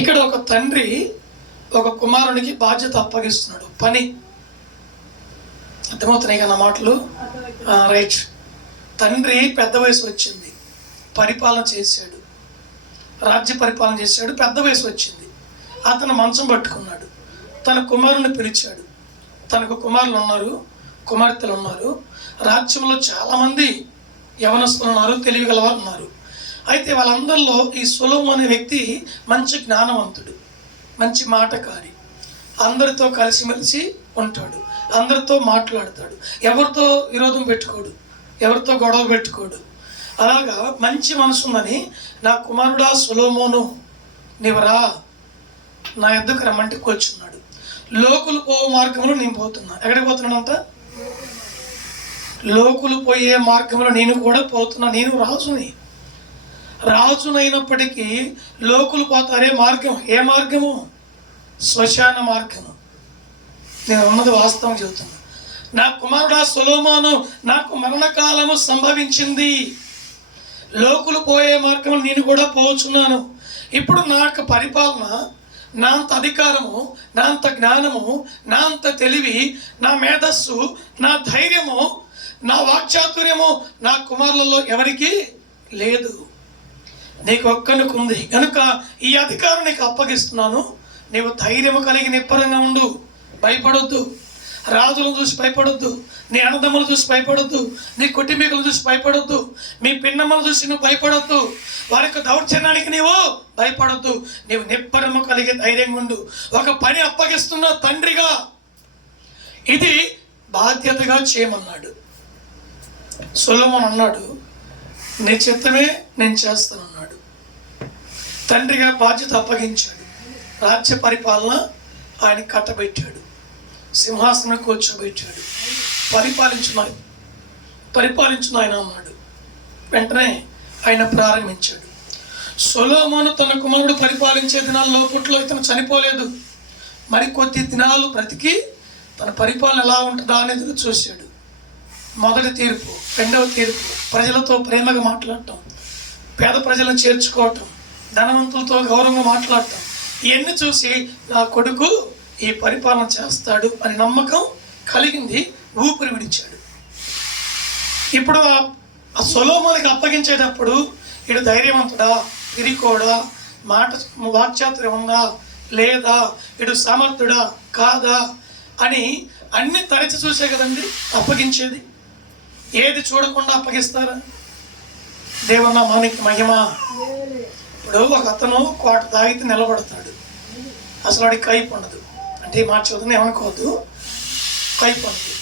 ఇక్కడ ఒక తండ్రి ఒక కుమారునికి బాధ్యత అప్పగిస్తున్నాడు, పని. అర్థమవుతున్నాయి కదా మాటలు? రైట్. తండ్రి పెద్ద వయసు వచ్చింది, పరిపాలన చేశాడు, రాజ్య పరిపాలన చేశాడు, పెద్ద వయసు వచ్చింది. అతను మంచం పట్టుకున్నాడు, తన కుమారుని పిలిచాడు. తనకు కుమారులు ఉన్నారు, కుమార్తెలు ఉన్నారు, రాజ్యంలో చాలామంది యవనస్తులు ఉన్నారు, తెలివిగలవారు ఉన్నారు. అయితే వాళ్ళందరిలో ఈ సొలొమోను అనే వ్యక్తి మంచి జ్ఞానవంతుడు, మంచి మాటకారి, అందరితో కలిసిమెలిసి ఉంటాడు, అందరితో మాట్లాడతాడు, ఎవరితో విరోధం పెట్టుకోడు, ఎవరితో గొడవ పెట్టుకోడు. అలాగా మంచి మనసు ఉందని, నా కుమారుడా సొలొమోను నీవు రా, నా యొద్దకు రమ్మంటే కూర్చున్నాడు. లోకులు పోయే మార్గంలో నేను పోతున్నా. ఎక్కడికి పోతున్నానంట? లోకులు పోయే మార్గంలో నేను కూడా పోతున్నా. నేను రాజునైనప్పటికీ లోకులు పోతారే మార్గం. ఏ మార్గము? శ్మశాన మార్గము. నేను ఉన్నది వాస్తవం చెబుతున్నా. నా కుమారుడా సొలొమోను, నాకు మరణకాలము సంభవించింది, లోకులు పోయే మార్గంలో నేను కూడా పోచున్నాను. ఇప్పుడు నాకు పరిపాలన, నా అంత అధికారము, నా అంత జ్ఞానము, నా అంత తెలివి, నా మేధస్సు, నా ధైర్యము, నా వాక్చాతుర్యము నా కుమారులలో ఎవరికి లేదు, నీకు ఒక్కనికి ఉంది. కనుక ఈ అధికారం నీకు అప్పగిస్తున్నాను. నీవు ధైర్యము కలిగి నిబ్బరంగా ఉండు, భయపడొద్దు. రాజులను చూసి భయపడొద్దు, నీ అన్నదమ్ములు చూసి భయపడొద్దు, నీ కుటుంబీకులు చూసి భయపడొద్దు, మీ పిన్నమ్మలు చూసి నువ్వు భయపడొద్దు, వారి యొక్క దౌర్జన్యానికి నీవు భయపడొద్దు. నీవు నిబ్బరము కలిగి ధైర్యంగా ఉండు. ఒక పని అప్పగిస్తున్న తండ్రిగా ఇది బాధ్యతగా చేయమన్నాడు. సొలొమోను అన్నాడు, నీ చిత్తమే నేను చేస్తానన్నాడు. తండ్రిగా బాధ్యత అప్పగించాడు. రాజ్య పరిపాలన ఆయన కట్టబెట్టాడు, సింహాసనం కూర్చోబెట్టాడు. పరిపాలించిన ఆయన అన్నాడు. వెంటనే ఆయన ప్రారంభించాడు. సొలొమోను తన కుమారుడు పరిపాలించే దినాల లోపట్లో ఇతను చనిపోలేదు. మరికొద్ది దినాలు బ్రతికి తన పరిపాలన ఎలా ఉంటుందా అనేది చూశాడు. మొదటి తీర్పు, రెండవ తీర్పు, ప్రజలతో ప్రేమగా మాట్లాడటం, పేద ప్రజలను చేర్చుకోవటం, ధనవంతులతో గౌరవంగా మాట్లాడటం, ఇవన్నీ చూసి నా కొడుకు ఈ పరిపాలన చేస్తాడు అని నమ్మకం కలిగింది. ఊపిరి విడిచాడు. ఇప్పుడు ఆ సొలొమోనుకి అప్పగించేటప్పుడు ఇడు ధైర్యవంతుడా, పిరికోడా, వాక్చాతుర్యం ఉందా లేదా, ఇడు సమర్థుడా కాదా అని అన్ని తరచి చూసే కదండి అప్పగించేది. ఏది చూడకుండా అప్పగిస్తారా? దేవున్నా మానికి మహిమ. ఇప్పుడు ఒక అతను కోట తాగితే నిలబడతాడు, అసలు వాడికి కైపు ఉండదు. అంటే ఈ మాట చదువుని ఏమనుకోవద్దు, కైపు ఉండదు.